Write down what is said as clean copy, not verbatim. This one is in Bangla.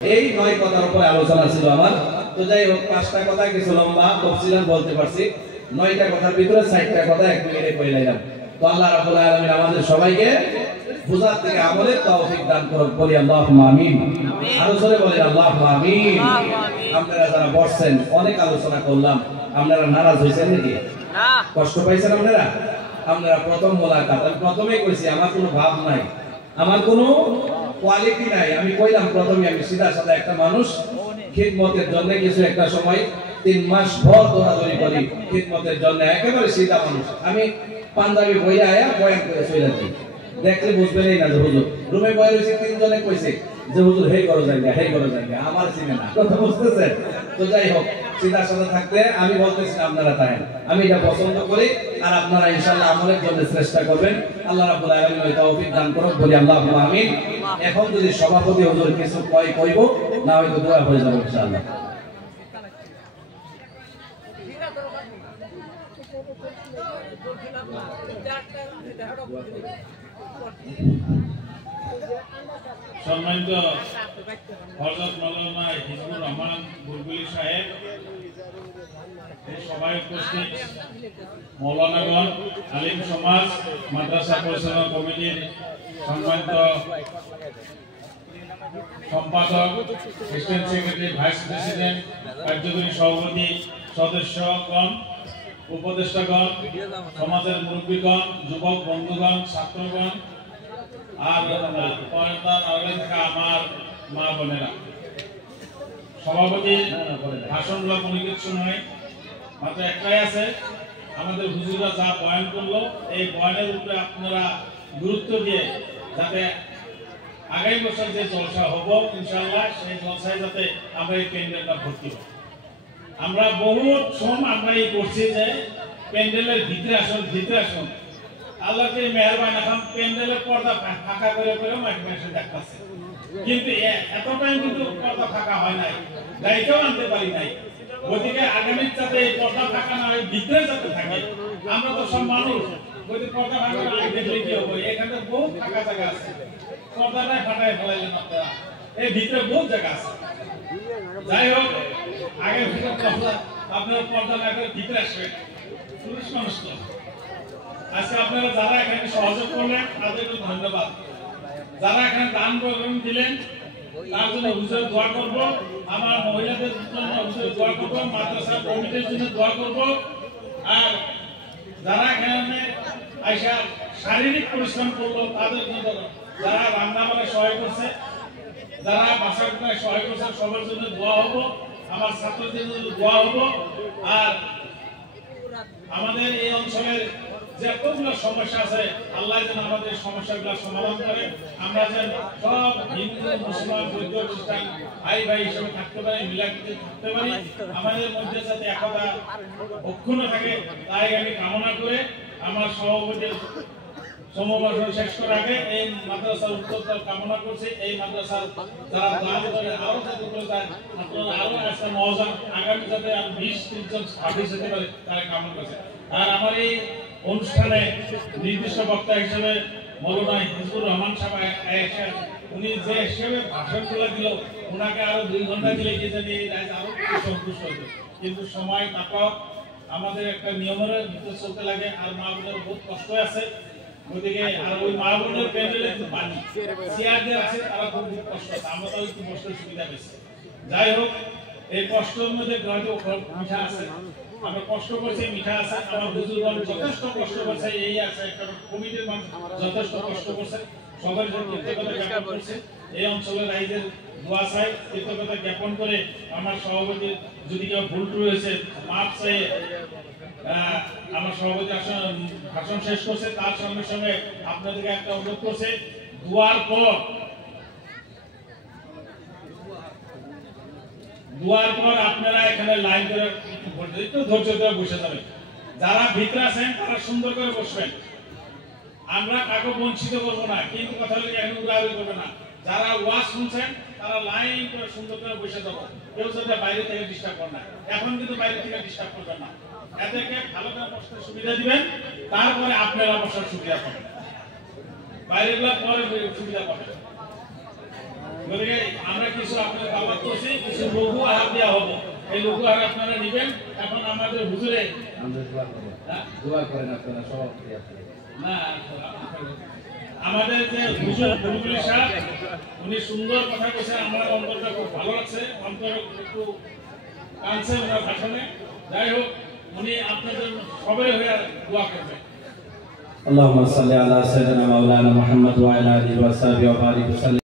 এই 9 কথার উপরে আলোচনা ছিল আমার। তো যাই হোক, 5টা কথা কিছু লম্বা তফসিলান বলতে পারছি, 9টা কথার ভিতরে 4টা কথা এক মিনিটে কইলাম। তো আল্লাহ রাব্বুল আলামিন আমাদের সবাইকে বুঝার থেকে আমলের তৌফিক দান করুন, বলি আল্লাহুম্মা আমিন। আরো জোরে বলি আল্লাহুম্মা আমিন। আপনারা যারা বসছেন, অনেক আলোচনা করলাম, আপনারা নারাজ হইছেন নাকি? না। কষ্ট পাইছেন আপনারা? আপনারা প্রথম মোলাকাত, আমি প্রথমেই কইছি আমার কোনো ভাব নাই, আমার কোনো কোয়ালিটি নাই। আমি কইলাম প্রথমে, আমি সিধা সাদা একটা মানুষ, খিদমতের জন্য কিছু একটা সময় 3 মাস ভর দৌড়াদৌড়ি করি খিদমতের জন্য, একেবারে সিধা মানুষ। আমি পাঞ্জাবি বইয়া আয়া বয়ান করে চলে যাই, দেখলে বুঝবেনই না যে হুজুর রুমে বয়ে রয়েছে। 3 জনে কইছে যে হুজুর হেই করো জায়গা, হেই করো জায়গা, আমার চিনে না, কথা বুঝতেছেন? তো যাই হোক, সিধা সাদা থাকতে আমি বলতেছি আপনারা তাইন, আমি এটা পছন্দ করি। আর আপনারা ইনশাআল্লাহ আমলের জন্য চেষ্টা করবেন। আল্লাহ রাব্বুল আলামিন ওই তৌফিক দান করুন, বলি আল্লাহুম্মা আমিন। এখন যদি সভাপতি হুজুর কিছু কইব, না হয়তো দোয়া হয়ে যাবে ইনশাআল্লাহ। সম্মানিত হযরত মাওলানা হিজবুর রহমান বুলবুলি সাহেব, সবাই উপস্থিত মৌলানাগণ, আলিম সমাজ, মাদ্রাসা পরিচালনা কমিটির সম্মানিত সম্পাদক, প্রেসিডেন্ট সেক্রেটারি, ভাইস প্রেসিডেন্ট, কার্যকরী সভাপতি, সদস্যগণ, উপদেষ্টাগণ, সমাজের মুরব্বীগণ, যুবক বন্ধুগণ, ছাত্রগণ, আর আমার মা বোনেরা, সভাপতি ভাষণগুলো পরিচিত সময় মাত্র একটাই আছে। আমাদের হুজুররা যা বয়ান করলো, এই বয়ানের উপরে আপনারা গুরুত্ব দিয়ে যাতে আগামী বছর যে জলসা হবো ইনশাআল্লাহ, সেই জলসায় যাতে আমরা এই প্যান্ডেলটা ভর্তি হই। আমরা বহুত সময় আমরা এই করছি যে প্যান্ডেলের ভিতরে আসুন, আল্লাহকে মেহরবান, এখন প্যান্ডেলের পর্দা ফাঁকা করে মাইক্রোফোন দেখতেছে, কিন্তু এতটাই কিন্তু পর্দা ফাঁকা হয় নাই, গাড়িতেও আনতে পারি নাই। ওদিকে আগামীর যাতে এই পর্দা ফাঁকা না হয়, ভিতরে যাতে থাকে। আমরা তো সব মানুষ, ওই পর্দা ফাঁকা না দেখলে কি হবে? এখানে বহুত ফাঁকা জায়গা আছে, পর্দাটাই ফাটাই ফেলাইলেন আপনারা, এই ভিতরে বহুত জায়গা আছে। যাই হোক, আগে আপনার পর্দা না করে ভিতরে আসবেন, পুরুষ মানুষ তো। আজকে আপনারা যারা এখানে সহযোগ করলেন তাদেরকে ধন্যবাদ। যারা এখানে দান দিলেন তার জন্য হুজুর দোয়া করব, আমার মহিলাদের জন্য হুজুর দোয়া করব, মাদ্রাসা কমিটির জন্য দোয়া করব। আর যারা এখানে আইসা শারীরিক পরিশ্রম করলো তাদের জন্য, যারা রান্না বান্নায় সহায় করছে, যারা বাসা কোথায় সহায় করছে, সবার জন্য দোয়া হবো। আমার ছাত্রদের জন্য দোয়া হবো। আর আমাদের এই অঞ্চলের যে কতগুলো সমস্যা আছে, আল্লাহ যেন আমাদের সমস্যাগুলো সমাধান করে। আমরা যেন সব হিন্দু, মুসলমান, বৌদ্ধ, খ্রিস্টান ভাই ভাই হিসেবে থাকতে পারি, মিলাপ্রীতি থাকতে পারি। আমাদের মধ্যে যাতে একতা অক্ষুণ্ণ থাকে, তাই আমি কামনা করে আমার সভাপতির সমাবেশন শেষ করার আগে এই মাদ্রাসার উত্তরটা কামনা করছি। এই মাদ্রাসার যারা দান করে আরো যাতে করে যায়, আপনারা আরো একটা মহজান আগামী যাতে 20-30 জন ছাত্রী যেতে পারে, তারা কামনা করছে। আর আমার এই অনুষ্ঠানে নির্দিষ্ট বক্তা হিসেবে মৌলানা হিজবুর রহমান সাহেব, উনি যে হিসেবে ভাষণগুলো দিল, ওনাকে আরো 2 ঘন্টা দিলে কি জানি আরো সন্তুষ্ট হতো, কিন্তু সময় নাটক আমাদের একটা নিয়মের ভিতরে চলতে লাগে। আর মা বোনের বহুত কষ্ট আছে, ওদিকে আর ওই মা বোনের প্যান্ডেলে পানি চেয়ার দিয়ে আছে, তারা খুব কষ্ট আছে, আমরা তো একটু বসতে সুবিধা পেয়েছি। যাই হোক, এই কষ্টের মধ্যে মিঠা আছে, আমরা কষ্ট করছি, মিঠা আছে। আমার হুজুরগণ যথেষ্ট কষ্ট করছে, এই আছে একটা কমিটির মানুষ যথেষ্ট কষ্ট করছে, সবার জন্য কৃতজ্ঞতা জ্ঞাপন করছে। এই অঞ্চলের রাইজের দোয়া চাই, কৃতজ্ঞতা জ্ঞাপন করে আমার সভাপতির যদি কেউ ভুল রয়েছে মাফ চাই। আমার সভাপতি ভাষণ শেষ করছে, তার সঙ্গে সঙ্গে আপনাদেরকে একটা অনুরোধ করছে, দোয়ার পর আপনারা এখানে লাইন করে একটু ধৈর্য ধরে বসে যাবেন। যারা ভিতরে আছেন তারা সুন্দর করে বসবেন, আমরা কাউকে বঞ্চিত করবো না, কিন্তু কথা হলে উড়াউড়ি করবে না। যারা ওয়াজ শুনছেন তারা লাইন করে সুন্দর করে বসে যাবো, কেউ যাতে বাইরে থেকে ডিস্টার্ব করে না। এখন কিন্তু বাইরে থেকে ডিস্টার্ব করবেন না, এদেরকে ভালো করে বসতে সুবিধা দিবেন, তারপরে আপনারা বসার সুবিধা পাবেন, বাইরে গুলা পরে সুবিধা পাবেন। গতিকে আমরা কিছু আপনার দাওয়াত করছি, কিছু লঘু আহার দেওয়া হবে। এই লঘু আহার আপনারা নেবেন। এখন আমাদের হুজুরে দোয়া করেন আপনারা সভাপতি আছেন না, আমাদের যে হুজুর বুলবুল সাহেব, উনি সুন্দর কথা বলছে, আমার অন্তরটা খুব ভালো লাগছে, অন্তর একটু কাঁদছে ওনার ভাষণে। যাই হোক, উনি আপনাদের সবাই হয়ে দোয়া করবেন। اللهم صل على سيدنا مولانا محمد وعلى اله وصحبه وبارك وسلم